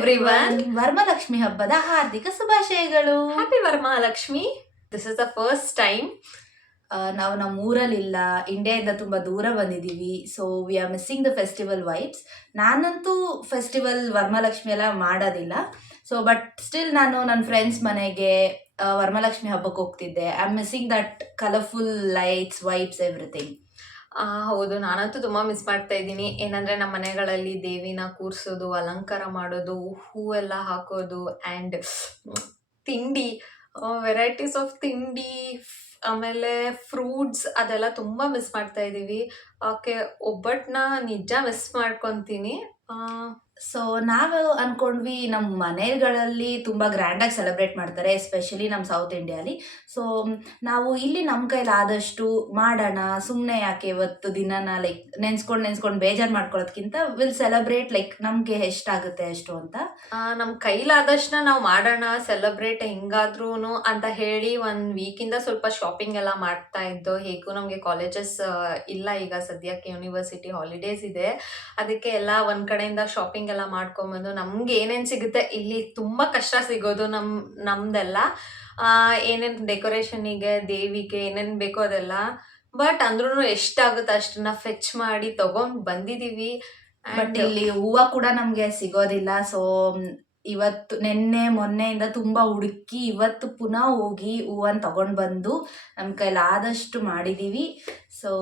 Everyone, Varamahalakshmi ಹಬ್ಬದ ಹಾರ್ದಿಕ ಶುಭಾಶಯಗಳು. Happy Varamahalakshmi. This is the first time ನಾವು ನಮ್ಮ ಊರಲ್ಲಿಲ್ಲ, ಇಂಡಿಯಾದಿಂದ ತುಂಬ ದೂರ ಬಂದಿದ್ದೀವಿ. So we are missing the festival vibes. ನಾನಂತೂ ಫೆಸ್ಟಿವಲ್ ವರಮಹಾಲಕ್ಷ್ಮಿ ಎಲ್ಲ ಮಾಡೋದಿಲ್ಲ. ಸೊ ಬಟ್ ಸ್ಟಿಲ್ ನಾನು ನನ್ನ ಫ್ರೆಂಡ್ಸ್ ಮನೆಗೆ ವರಮಹಾಲಕ್ಷ್ಮಿ ಹಬ್ಬಕ್ಕೆ ಹೋಗ್ತಿದ್ದೆ. I am missing that colourful lights, vibes, everything. ಹೌದು, ನಾನಂತೂ ತುಂಬ ಮಿಸ್ ಮಾಡ್ತಾ ಇದ್ದೀನಿ. ಏನಂದರೆ ನಮ್ಮ ಮನೆಗಳಲ್ಲಿ ದೇವಿನ ಕೂರಿಸೋದು, ಅಲಂಕಾರ ಮಾಡೋದು, ಹೂವೆಲ್ಲ ಹಾಕೋದು ಆ್ಯಂಡ್ ತಿಂಡಿ, ವೆರೈಟೀಸ್ ಆಫ್ ತಿಂಡಿ, ಆಮೇಲೆ ಫ್ರೂಟ್ಸ್, ಅದೆಲ್ಲ ತುಂಬ ಮಿಸ್ ಮಾಡ್ತಾ ಇದ್ದೀವಿ. ಓಕೆ, ಒಬ್ಬಟ್ಟನ್ನ ನಿಜ ಮಿಸ್ ಮಾಡ್ಕೊತೀನಿ. ಸೊ ನಾವು ಅಂದ್ಕೊಂಡ್ವಿ ನಮ್ಮ ಮನೆಗಳಲ್ಲಿ ತುಂಬ ಗ್ರ್ಯಾಂಡಾಗಿ ಸೆಲೆಬ್ರೇಟ್ ಮಾಡ್ತಾರೆ, ಎಸ್ಪೆಷಲಿ ನಮ್ಮ ಸೌತ್ ಇಂಡಿಯಾಲಿ. ಸೊ ನಾವು ಇಲ್ಲಿ ನಮ್ಮ ಕೈಲಿ ಆದಷ್ಟು ಮಾಡೋಣ. ಸುಮ್ಮನೆ ಯಾಕೆ ಇವತ್ತು ದಿನನ ಲೈಕ್ ನೆನ್ಸ್ಕೊಂಡು ಬೇಜಾರು ಮಾಡ್ಕೊಳ್ಳೋದ್ಕಿಂತ ವಿಲ್ ಸೆಲೆಬ್ರೇಟ್ ಲೈಕ್ ನಮಗೆ ಎಷ್ಟಾಗುತ್ತೆ ಅಷ್ಟು ಅಂತ. ನಮ್ಮ ಕೈಲಾದಷ್ಟನ್ನ ನಾವು ಮಾಡೋಣ, ಸೆಲೆಬ್ರೇಟ್ ಹೆಂಗಾದ್ರೂ ಅಂತ ಹೇಳಿ ಒಂದು ವೀಕಿಂದ ಸ್ವಲ್ಪ ಶಾಪಿಂಗ್ ಎಲ್ಲ ಮಾಡ್ತಾ ಇದ್ದೋ. ಹೇಗೂ ನಮಗೆ ಕಾಲೇಜಸ್ ಇಲ್ಲ ಈಗ ಸದ್ಯಕ್ಕೆ, ಯೂನಿವರ್ಸಿಟಿ ಹಾಲಿಡೇಸ್ ಇದೆ. ಅದಕ್ಕೆ ಎಲ್ಲ ಒಂದು ಕಡೆಯಿಂದ ಶಾಪಿಂಗ್ ಎಲ್ಲ ಮಾಡ್ಕೊಂಬಂದು ನಮ್ಗೆ ಏನೇನು ಸಿಗುತ್ತೆ, ಇಲ್ಲಿ ತುಂಬ ಕಷ್ಟ ಸಿಗೋದು ನಮ್ದೆಲ್ಲ ಏನೇನು ಡೆಕೋರೇಷನಿಗೆ, ದೇವಿಗೆ ಏನೇನು ಬೇಕೋ ಅದೆಲ್ಲ. ಬಟ್ ಅಂದ್ರೂ ಎಷ್ಟಾಗುತ್ತೆ ಅಷ್ಟನ್ನ ಫೆಚ್ ಮಾಡಿ ತಗೊಂಡು ಬಂದಿದ್ದೀವಿ. ಬಟ್ ಇಲ್ಲಿ ಹೂವು ಕೂಡ ನಮಗೆ ಸಿಗೋದಿಲ್ಲ. ಸೊ ಇವತ್ತು ಮೊನ್ನೆಯಿಂದ ತುಂಬ ಹುಡುಕಿ ಇವತ್ತು ಪುನಃ ಹೋಗಿ ಹೂವನ್ನು ತಗೊಂಡು ಬಂದು ನಮ್ಮ ಕೈಲಾದಷ್ಟು ಮಾಡಿದ್ದೀವಿ. ಸೊ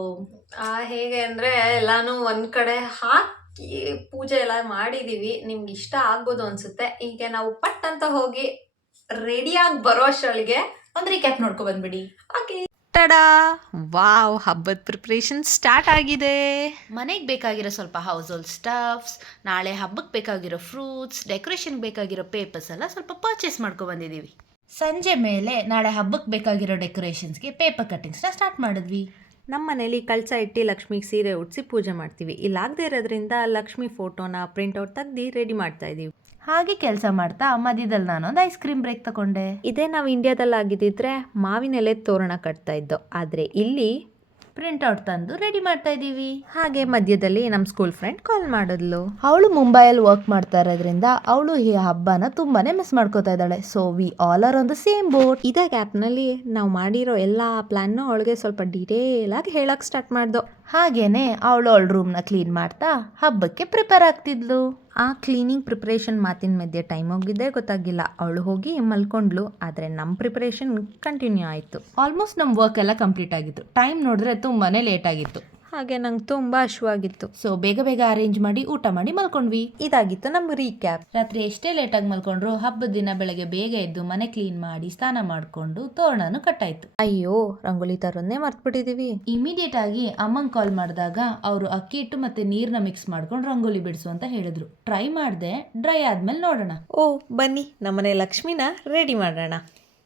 ಹೇಗೆ ಅಂದರೆ ಎಲ್ಲಾನು ಒಂದು ಕಡೆ ಹಾಕಿ ಪೂಜೆ ಎಲ್ಲ ಮಾಡಿದೀವಿ. ನಿಮ್ಗೆ ಇಷ್ಟ ಆಗ್ಬೋದು ಅನ್ಸುತ್ತೆ. ಈಗ ನಾವು ಪಟ್ ಅಂತ ಹೋಗಿ ರೆಡಿಯಾಗಿ ಬರೋ ಅಷ್ಟೊಳಗೆ ಒಂದು ರೀಕ್ಯಾಪ್ ನೋಡ್ಕೊ ಬಂದ್ಬಿಡಿ. ಓಕೆ, ಟಡಾ, ವಾವ್, ಹಬ್ಬದ ಪ್ರಿಪ್ರೇಷನ್ ಸ್ಟಾರ್ಟ್ ಆಗಿದೆ. ಮನೆಗೆ ಬೇಕಾಗಿರೋ ಸ್ವಲ್ಪ ಹೌಸ್ ಹೋಲ್ಡ್ ಸ್ಟಫ್ಸ್, ನಾಳೆ ಹಬ್ಬಕ್ಕೆ ಬೇಕಾಗಿರೋ ಫ್ರೂಟ್ಸ್, ಡೆಕೋರೇಷನ್ಗೆ ಬೇಕಾಗಿರೋ ಪೇಪರ್ಸ್ ಎಲ್ಲ ಸ್ವಲ್ಪ ಪರ್ಚೇಸ್ ಮಾಡ್ಕೊ ಬಂದಿದ್ದೀವಿ. ಸಂಜೆ ಮೇಲೆ ನಾಳೆ ಹಬ್ಬಕ್ಕೆ ಬೇಕಾಗಿರೋ ಡೆಕೋರೇಷನ್ಸ್ಗೆ ಪೇಪರ್ ಕಟ್ಟಿಂಗ್ಸ್ನ ಸ್ಟಾರ್ಟ್ ಮಾಡಿದ್ವಿ. ನಮ್ಮ ಮನೇಲಿ ಕಳಸ ಇಟ್ಟು ಲಕ್ಷ್ಮಿಗೆ ಸೀರೆ ಉಡಿಸಿ ಪೂಜೆ ಮಾಡ್ತೀವಿ. ಇಲ್ಲಾಗದೇ ಇರೋದ್ರಿಂದ ಲಕ್ಷ್ಮಿ ಫೋಟೋನ ಪ್ರಿಂಟ್ಔಟ್ ತೆಗ್ದು ರೆಡಿ ಮಾಡ್ತಾ ಇದೀವಿ. ಹಾಗೆ ಕೆಲಸ ಮಾಡ್ತಾ ಮಧ್ಯದಲ್ಲಿ ನಾನೊಂದು ಐಸ್ ಕ್ರೀಮ್ ಬ್ರೇಕ್ ತಗೊಂಡೆ. ಇದೇ ನಾವು ಇಂಡಿಯಾದಲ್ಲಿ ಆಗಿದ್ದಿದ್ರೆ ಮಾವಿನ ಎಲೆ ತೋರಣ ಕಟ್ತಾ ಇದ್ದೋ, ಆದರೆ ಇಲ್ಲಿ ಪ್ರಿಂಟ್ಔಟ್ ತಂದು ರೆಡಿ ಮಾಡ್ತಾ ಇದ್ದೀವಿ. ಹಾಗೆ ಮಧ್ಯದಲ್ಲಿ ನಮ್ಮ ಸ್ಕೂಲ್ ಫ್ರೆಂಡ್ ಕಾಲ್ ಮಾಡಿದ್ಲು. ಅವಳು ಮುಂಬೈಯಲ್ಲಿ ವರ್ಕ್ ಮಾಡ್ತಾ ಇರೋದ್ರಿಂದ ಅವಳು ಈ ಹಬ್ಬನ ತುಂಬಾನೇ ಮಿಸ್ ಮಾಡ್ಕೋತಾ ಇದ್ದಾಳೆ. So we all are on the same boat. ಇದೇ ಗ್ಯಾಪ್ನಲ್ಲಿ ನಾವು ಮಾಡಿರೋ ಎಲ್ಲ ಪ್ಲ್ಯಾನ್ನು ಅವಳಿಗೆ ಸ್ವಲ್ಪ ಡೀಟೇಲ್ ಆಗಿ ಹೇಳಕ್ಕೆ ಸ್ಟಾರ್ಟ್ ಮಾಡ್ದೋ. ಹಾಗೇನೆ ಅವಳ ರೂಮ್ನ ಕ್ಲೀನ್ ಮಾಡ್ತಾ ಹಬ್ಬಕ್ಕೆ ಪ್ರಿಪೇರ್ ಆಗ್ತಿದ್ಲು. ಆ ಕ್ಲೀನಿಂಗ್ ಪ್ರಿಪ್ರೇಷನ್ ಮಾತಿನ ಮಧ್ಯೆ ಟೈಮ್ ಹೋಗಿದ್ದೇ ಗೊತ್ತಾಗಿಲ್ಲ. ಅವಳು ಹೋಗಿ ಮಲ್ಕೊಂಡ್ಲು, ಆದರೆ ನಮ್ಮ ಪ್ರಿಪ್ರೇಷನ್ ಕಂಟಿನ್ಯೂ ಆಯಿತು. ಆಲ್ಮೋಸ್ಟ್ ನಮ್ಮ ವರ್ಕ್ ಎಲ್ಲ ಕಂಪ್ಲೀಟ್ ಆಗಿತ್ತು. ಟೈಮ್ ನೋಡಿದ್ರೆ ತುಂಬಾ ಲೇಟ್ ಆಗಿತ್ತು. ಹಾಗೆ ನಂಗೆ ತುಂಬ ಹಶ್ವಾಗಿತ್ತು. ಸೊ ಬೇಗ ಅರೇಂಜ್ ಮಾಡಿ ಊಟ ಮಾಡಿ ಮಲ್ಕೊಂಡ್ವಿ. ಇದಾಗಿತ್ತು ನಮ್ಮ ರೀಕ್ಯಾಪ್. ರಾತ್ರಿ ಎಷ್ಟೇ ಲೇಟಾಗಿ ಮಲ್ಕೊಂಡ್ರು ಹಬ್ಬದ ದಿನ ಬೆಳಗ್ಗೆ ಬೇಗ ಎದ್ದು ಮನೆ ಕ್ಲೀನ್ ಮಾಡಿ ಸ್ನಾನ ಮಾಡಿಕೊಂಡು ತೋರಣನು ಕಟ್ಟಾಯ್ತು. ಅಯ್ಯೋ, ರಂಗೋಲಿ ತರೋದನ್ನೇ ಮರ್ತ್ಬಿಟ್ಟಿದೀವಿ. ಇಮಿಡಿಯೇಟ್ ಆಗಿ ಅಮ್ಮಂಗೆ ಕಾಲ್ ಮಾಡಿದಾಗ ಅವರು ಅಕ್ಕಿ ಹಿಟ್ಟು ಮತ್ತೆ ನೀರನ್ನ ಮಿಕ್ಸ್ ಮಾಡ್ಕೊಂಡು ರಂಗೋಲಿ ಬಿಡಿಸು ಅಂತ ಹೇಳಿದ್ರು. ಟ್ರೈ ಮಾಡಿದೆ, ಡ್ರೈ ಆದ್ಮೇಲೆ ನೋಡೋಣ. ಓ ಬನ್ನಿ, ನಮ್ಮನೆ ಲಕ್ಷ್ಮಿನ ರೆಡಿ ಮಾಡೋಣ.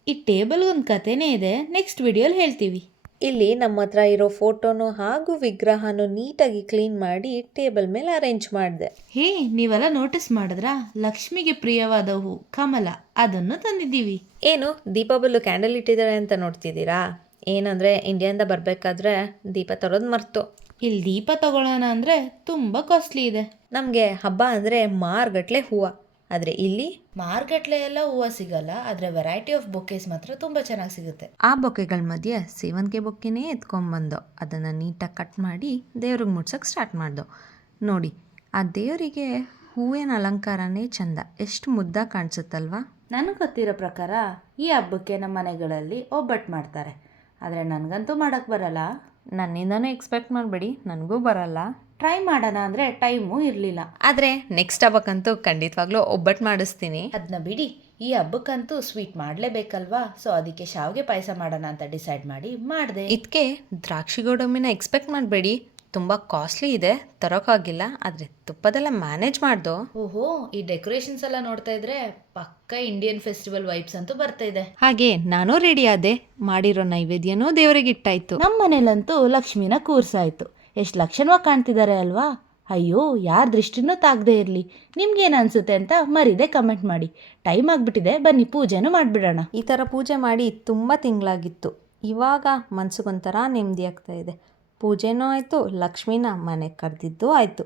ಈ ಟೇಬಲ್ ಒಂದು ಕಥೆನೇ ಇದೆ, ನೆಕ್ಸ್ಟ್ ವಿಡಿಯೋಲಿ ಹೇಳ್ತೀವಿ. ಇಲ್ಲಿ ನಮ್ಮ ಹತ್ರ ಇರೋ ಫೋಟೋನು ಹಾಗೂ ವಿಗ್ರಹನು ನೀಟಾಗಿ ಕ್ಲೀನ್ ಮಾಡಿ ಟೇಬಲ್ ಮೇಲೆ ಅರೇಂಜ್ ಮಾಡಿದೆ. ಹೇ, ನೀವೆಲ್ಲ ನೋಟಿಸ್ ಮಾಡಿದ್ರ ಲಕ್ಷ್ಮಿಗೆ ಪ್ರಿಯವಾದ ಹೂ ಕಮಲ, ಅದನ್ನು ತಂದಿದ್ದೀವಿ. ಏನು ದೀಪಾವಳಿ ಕ್ಯಾಂಡಲ್ ಇಟ್ಟಿದ್ದಾರೆ ಅಂತ ನೋಡ್ತಿದ್ದೀರಾ? ಏನಂದರೆ ಇಂಡಿಯಾದಿಂದ ಬರಬೇಕಾದ್ರೆ ದೀಪ ತರೋದು ಮರ್ತು. ಇಲ್ಲಿ ದೀಪ ತಗೊಳ್ಳೋಣ ಅಂದರೆ ತುಂಬ ಕಾಸ್ಟ್ಲಿ ಇದೆ. ನಮಗೆ ಹಬ್ಬ ಅಂದರೆ ಮಾರ್ಗಟ್ಲೆ ಹೂವು, ಆದರೆ ಇಲ್ಲಿ ಮಾರ್ಗಟ್ಲೆ ಎಲ್ಲ ಹೂವು ಸಿಗಲ್ಲ, ಆದರೆ ವೆರೈಟಿ ಆಫ್ ಬೊಕೇಸ್ ಮಾತ್ರ ತುಂಬ ಚೆನ್ನಾಗಿ ಸಿಗುತ್ತೆ. ಆ ಬೊಕೆಗಳ ಮಧ್ಯೆ ಸೇವಂತಿಗೆ ಬೊಕ್ಕೆನೇ ಎತ್ಕೊಂಡ್ಬಂದು ಅದನ್ನು ನೀಟಾಗಿ ಕಟ್ ಮಾಡಿ ದೇವ್ರಿಗೆ ಮುಡ್ಸೋಕ್ಕೆ ಸ್ಟಾರ್ಟ್ ಮಾಡ್ದೋ. ನೋಡಿ, ಆ ದೇವರಿಗೆ ಹೂವಿನ ಅಲಂಕಾರನೇ ಚಂದ, ಎಷ್ಟು ಮುದ್ದಾಗಿ ಕಾಣಿಸುತ್ತಲ್ವಾ? ನನಗೆ ಗೊತ್ತಿರೋ ಪ್ರಕಾರ ಈ ಹಬ್ಬಕ್ಕೆ ನಮ್ಮ ಮನೆಗಳಲ್ಲಿ ಒಬ್ಬಟ್ಟು ಮಾಡ್ತಾರೆ, ಆದರೆ ನನಗಂತೂ ಮಾಡೋಕ್ಕೆ ಬರಲ್ಲ. ನನ್ನಿಂದನೂ ಎಕ್ಸ್ಪೆಕ್ಟ್ ಮಾಡಬೇಡಿ, ನನಗೂ ಬರಲ್ಲ. ಟ್ರೈ ಮಾಡೋಣ ಅಂದರೆ ಟೈಮು ಇರಲಿಲ್ಲ. ಆದರೆ ನೆಕ್ಸ್ಟ್ ಹಬ್ಬಕ್ಕಂತೂ ಖಂಡಿತವಾಗ್ಲೂ ಒಬ್ಬಟ್ಟು ಮಾಡಿಸ್ತೀನಿ. ಅದನ್ನ ಬಿಡಿ, ಈ ಹಬ್ಬಕ್ಕಂತೂ ಸ್ವೀಟ್ ಮಾಡಲೇಬೇಕಲ್ವಾ? ಸೊ ಅದಕ್ಕೆ ಶಾವಿಗೆ ಪಾಯಸ ಮಾಡೋಣ ಅಂತ ಡಿಸೈಡ್ ಮಾಡಿದೆ. ಇದಕ್ಕೆ ದ್ರಾಕ್ಷಿ ಗೋಡಂಬಿನ ಎಕ್ಸ್ಪೆಕ್ಟ್ ಮಾಡಬೇಡಿ, ತುಂಬ ಕಾಸ್ಟ್ಲಿ ಇದೆ, ತರೋಕ್ಕಾಗಿಲ್ಲ. ಆದರೆ ತುಪ್ಪದೆಲ್ಲ ಮ್ಯಾನೇಜ್ ಮಾಡ್ದೋ. ಓಹೋ, ಈ ಡೆಕೋರೇಷನ್ಸ್ ಎಲ್ಲ ನೋಡ್ತಾ ಇದ್ರೆ ಪಕ್ಕ ಇಂಡಿಯನ್ ಫೆಸ್ಟಿವಲ್ ವೈಬ್ಸ್ ಅಂತೂ ಬರ್ತಾ ಇದೆ. ಹಾಗೆ ನಾನು ರೆಡಿ ಆದೆ, ಮಾಡಿರೋ ನೈವೇದ್ಯನೂ ದೇವರಿಗೆ ಇಟ್ಟಾಯ್ತು. ನಮ್ಮ ಮನೇಲಂತೂ ಲಕ್ಷ್ಮಿನ ಕೂರ್ಸಾಯ್ತು. ಎಷ್ಟು ಲಕ್ಷಣವಾಗಿ ಕಾಣ್ತಿದ್ದಾರೆ ಅಲ್ವಾ? ಅಯ್ಯೋ, ಯಾರ ದೃಷ್ಟಿನೂ ತಾಗದೇ ಇರಲಿ. ನಿಮ್ಗೇನು ಅನಿಸುತ್ತೆ ಅಂತ ಮರಿದೆ ಕಮೆಂಟ್ ಮಾಡಿ. ಟೈಮ್ ಆಗಿಬಿಟ್ಟಿದೆ, ಬನ್ನಿ ಪೂಜೆನೂ ಮಾಡಿಬಿಡೋಣ. ಈ ಥರ ಪೂಜೆ ಮಾಡಿ ತುಂಬ ತಿಂಗಳಾಗಿತ್ತು. ಇವಾಗ ಮನ್ಸಿಗೊಂಥರ ನೆಮ್ಮದಿ ಆಗ್ತಾ ಇದೆ. ಪೂಜೆನೂ ಆಯಿತು, ಲಕ್ಷ್ಮಿನ ಮನೆಗೆ ಕರೆದಿದ್ದು ಆಯಿತು.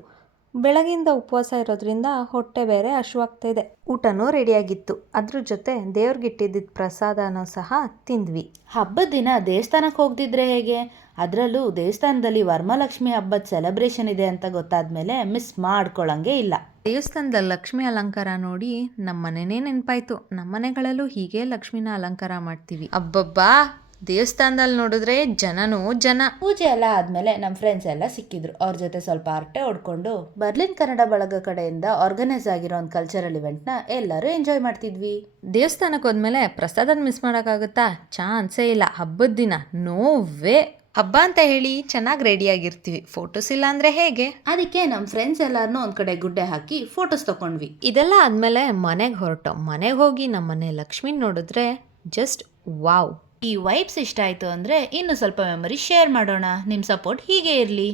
ಬೆಳಗಿಂದ ಉಪವಾಸ ಇರೋದ್ರಿಂದ ಹೊಟ್ಟೆ ಬೇರೆ ಹಶುವಾಗ್ತಾ ಇದೆ. ಊಟನೂ ರೆಡಿಯಾಗಿತ್ತು. ಅದ್ರ ಜೊತೆ ದೇವ್ರಿಗಿಟ್ಟಿದ್ದಿದ್ದ ಪ್ರಸಾದನೂ ಸಹ ತಿಂದ್ವಿ. ಹಬ್ಬದ ದಿನ ದೇವಸ್ಥಾನಕ್ಕೆ ಹೋಗ್ದಿದ್ರೆ ಹೇಗೆ? ಅದರಲ್ಲೂ ದೇವಸ್ಥಾನದಲ್ಲಿ ವರಮಹಾಲಕ್ಷ್ಮಿ ಹಬ್ಬದ ಸೆಲೆಬ್ರೇಷನ್ ಇದೆ ಅಂತ ಗೊತ್ತಾದ್ಮೇಲೆ ಮಿಸ್ ಮಾಡ್ಕೊಳ್ಳಂಗೆ ಇಲ್ಲ. ದೇವಸ್ಥಾನದಲ್ಲಿ ಲಕ್ಷ್ಮಿ ಅಲಂಕಾರ ನೋಡಿ ನಮ್ಮನೆನೇ ನೆನಪಾಯ್ತು. ನಮ್ಮನೆಗಳಲ್ಲೂ ಹೀಗೆ ಲಕ್ಷ್ಮಿನ ಅಲಂಕಾರ ಮಾಡ್ತೀವಿ. ಅಬ್ಬಬ್ಬಾ, ದೇವಸ್ಥಾನದಲ್ಲಿ ನೋಡಿದ್ರೆ ಜನನೂ ಜನ. ಪೂಜೆ ಎಲ್ಲ ಆದಮೇಲೆ ನಮ್ಮ ಫ್ರೆಂಡ್ಸ್ ಎಲ್ಲ ಸಿಕ್ಕಿದ್ರು. ಅವ್ರ ಜೊತೆ ಸ್ವಲ್ಪ ಹರಟೆ ಹೊಡ್ಕೊಂಡು ಬರ್ಲಿನ್ ಕನ್ನಡ ಬಳಗ ಕಡೆಯಿಂದ ಆರ್ಗನೈಸ್ ಆಗಿರೋ ಒಂದು ಕಲ್ಚರಲ್ ಇವೆಂಟ್ನ ಎಲ್ಲರೂ ಎಂಜಾಯ್ ಮಾಡ್ತಿದ್ವಿ. ದೇವಸ್ಥಾನಕ್ಕೆ ಹೋದ್ಮೇಲೆ ಪ್ರಸಾದನ ಮಿಸ್ ಮಾಡೋಕ್ಕಾಗುತ್ತಾ? ಚಾನ್ಸೇ ಇಲ್ಲ. ಹಬ್ಬದ ದಿನ ನೋ ವೇ. ಹಬ್ಬ ಅಂತ ಹೇಳಿ ಚೆನ್ನಾಗಿ ರೆಡಿಯಾಗಿರ್ತೀವಿ, ಫೋಟೋಸ್ ಇಲ್ಲ ಅಂದರೆ ಹೇಗೆ? ಅದಕ್ಕೆ ನಮ್ಮ ಫ್ರೆಂಡ್ಸ್ ಎಲ್ಲರನ್ನೂ ಒಂದು ಕಡೆ ಗುಡ್ಡೆ ಹಾಕಿ ಫೋಟೋಸ್ ತೊಗೊಂಡ್ವಿ. ಇದೆಲ್ಲ ಆದಮೇಲೆ ಮನೆಗೆ ಹೊರಟು. ಮನೆಗೆ ಹೋಗಿ ನಮ್ಮನೆ ಲಕ್ಷ್ಮಿನ ನೋಡಿದ್ರೆ ಜಸ್ಟ್ ವಾವ್. ಈ ವೈಬ್ಸ್ ಇಷ್ಟ ಆಯಿತು ಅಂದರೆ ಇನ್ನೂ ಸ್ವಲ್ಪ ಮೆಮೊರಿ ಶೇರ್ ಮಾಡೋಣ. ನಿಮ್ಮ ಸಪೋರ್ಟ್ ಹೀಗೆ ಇರಲಿ.